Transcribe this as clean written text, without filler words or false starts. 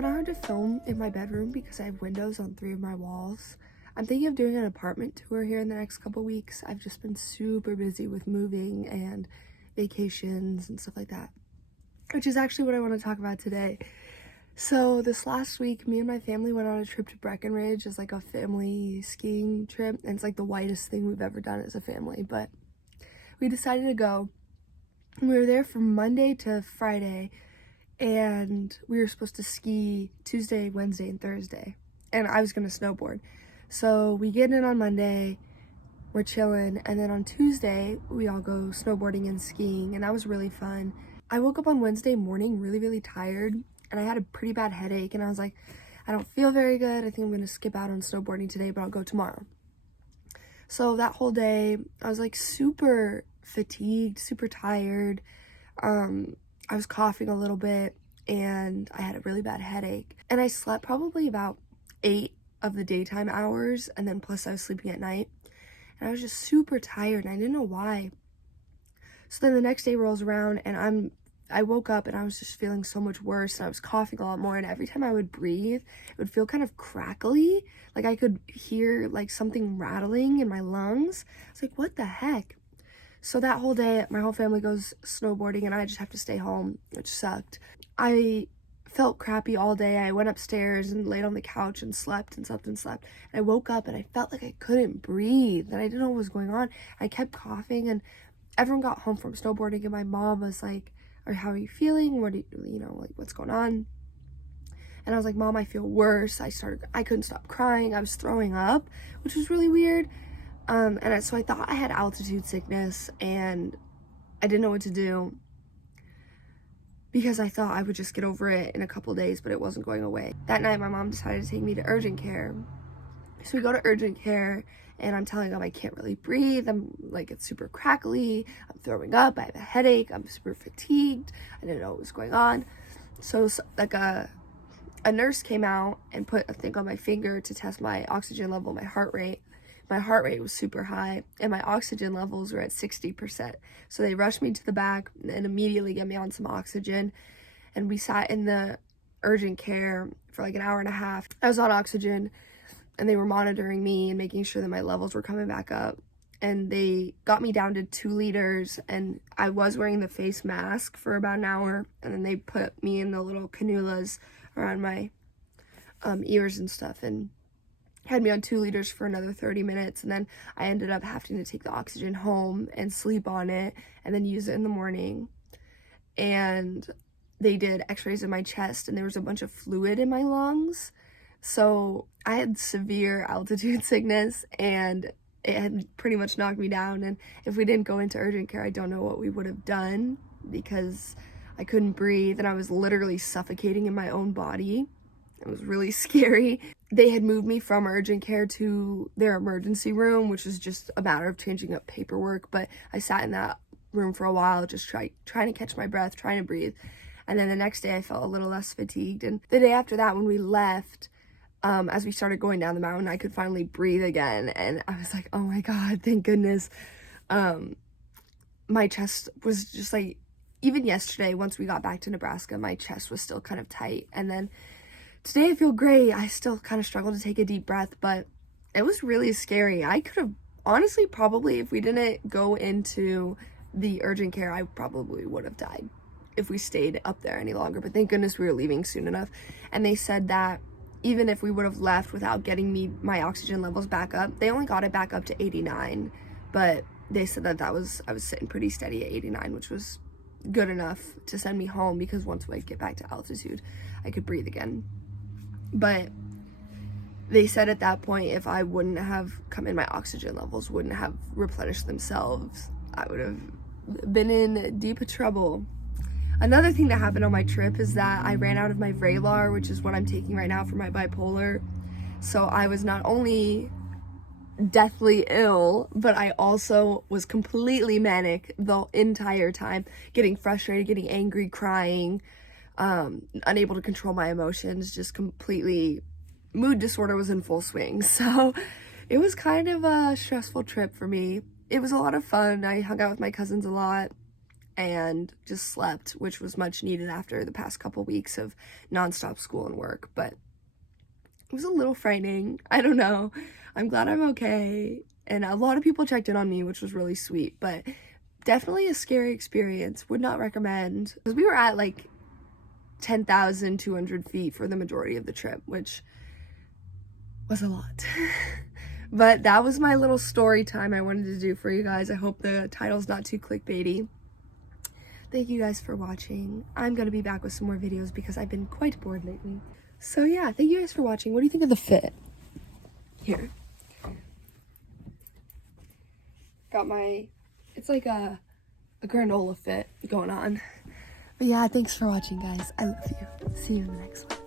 kind of hard to film in my bedroom because I have windows on 3 of my walls. I'm thinking of doing an apartment tour here in the next couple weeks. I've just been super busy with moving and vacations and stuff like that, which is actually what I want to talk about today. So this last week, me and my family went on a trip to Breckenridge as like a family skiing trip, and it's like the whitest thing we've ever done as a family, but we decided to go. We were there from Monday to Friday, and we were supposed to ski Tuesday, Wednesday, and Thursday, and I was gonna snowboard. So we get in on Monday, we're chilling, and then on Tuesday we all go snowboarding and skiing, and that was really fun. I woke up on Wednesday morning really tired, and I had a pretty bad headache, and I was like, I don't feel very good. I think I'm gonna skip out on snowboarding today, but I'll go tomorrow. So that whole day I was like super fatigued, super tired. I was coughing a little bit, and I had a really bad headache, and I slept probably about 8 of the daytime hours, and then plus I was sleeping at night, and I was just super tired, and I didn't know why. So then the next day rolls around, and I woke up and I was just feeling so much worse, and I was coughing a lot more, and every time I would breathe it would feel kind of crackly, like I could hear like something rattling in my lungs. I was like, what the heck? So that whole day, my whole family goes snowboarding, and I just have to stay home, which sucked. I felt crappy all day. I went upstairs and laid on the couch and slept and slept and slept. And I woke up and I felt like I couldn't breathe, and I didn't know what was going on. I kept coughing, and everyone got home from snowboarding, and my mom was like, or how are you feeling? What do you know, like what's going on? And I was like, Mom, I feel worse. I couldn't stop crying. I was throwing up, which was really weird. So I thought I had altitude sickness, and I didn't know what to do because I thought I would just get over it in a couple days, but it wasn't going away. That night, my mom decided to take me to urgent care. So we go to urgent care, and I'm telling them I can't really breathe. I'm like, it's super crackly. I'm throwing up. I have a headache. I'm super fatigued. I didn't know what was going on. So like a nurse came out and put a thing on my finger to test my oxygen level, my heart rate. My heart rate was super high, and my oxygen levels were at 60%. So they rushed me to the back and immediately get me on some oxygen. And we sat in the urgent care for like an hour and a half. I was on oxygen, and they were monitoring me and making sure that my levels were coming back up. And they got me down to 2 liters, and I was wearing the face mask for about an hour. And then they put me in the little cannulas around my ears and stuff, and had me on 2 liters for another 30 minutes, and then I ended up having to take the oxygen home and sleep on it and then use it in the morning. And they did x-rays of my chest, and there was a bunch of fluid in my lungs. So I had severe altitude sickness, and it had pretty much knocked me down. And if we didn't go into urgent care, I don't know what we would have done, because I couldn't breathe, and I was literally suffocating in my own body. It was really scary. They had moved me from urgent care to their emergency room, which was just a matter of changing up paperwork. But I sat in that room for a while, just trying to catch my breath, trying to breathe. And then the next day I felt a little less fatigued. And the day after that, when we left, as we started going down the mountain, I could finally breathe again. And I was like, oh my God, thank goodness. My chest was just like, even yesterday, once we got back to Nebraska, my chest was still kind of tight. And then today I feel great. I still kind of struggle to take a deep breath, but it was really scary. I could have, honestly, probably, if we didn't go into the urgent care, I probably would have died if we stayed up there any longer. But thank goodness we were leaving soon enough. And they said that even if we would have left without getting my oxygen levels back up, they only got it back up to 89. But they said that I was sitting pretty steady at 89, which was good enough to send me home, because once I get back to altitude, I could breathe again. But they said at that point, if I wouldn't have come in, my oxygen levels wouldn't have replenished themselves, I would have been in deep trouble. Another thing that happened on my trip is that I ran out of my Vraylar, which is what I'm taking right now for my bipolar. So I was not only deathly ill, but I also was completely manic the entire time, getting frustrated, getting angry, crying, unable to control my emotions, just completely, mood disorder was in full swing. So it was kind of a stressful trip for me. It was a lot of fun. I hung out with my cousins a lot, and just slept, which was much needed after the past couple weeks of nonstop school and work. But it was a little frightening. I don't know. I'm glad I'm okay. And a lot of people checked in on me, which was really sweet, but definitely a scary experience. Would not recommend. Because we were at like 10,200 feet for the majority of the trip, which was a lot. But that was my little story time I wanted to do for you guys. I hope the title's not too clickbaity. Thank you guys for watching. I'm gonna be back with some more videos because I've been quite bored lately. So yeah, thank you guys for watching. What do you think of the fit? Here. Got my, it's like a granola fit going on. But yeah, thanks for watching, guys. I love you. See you in the next one.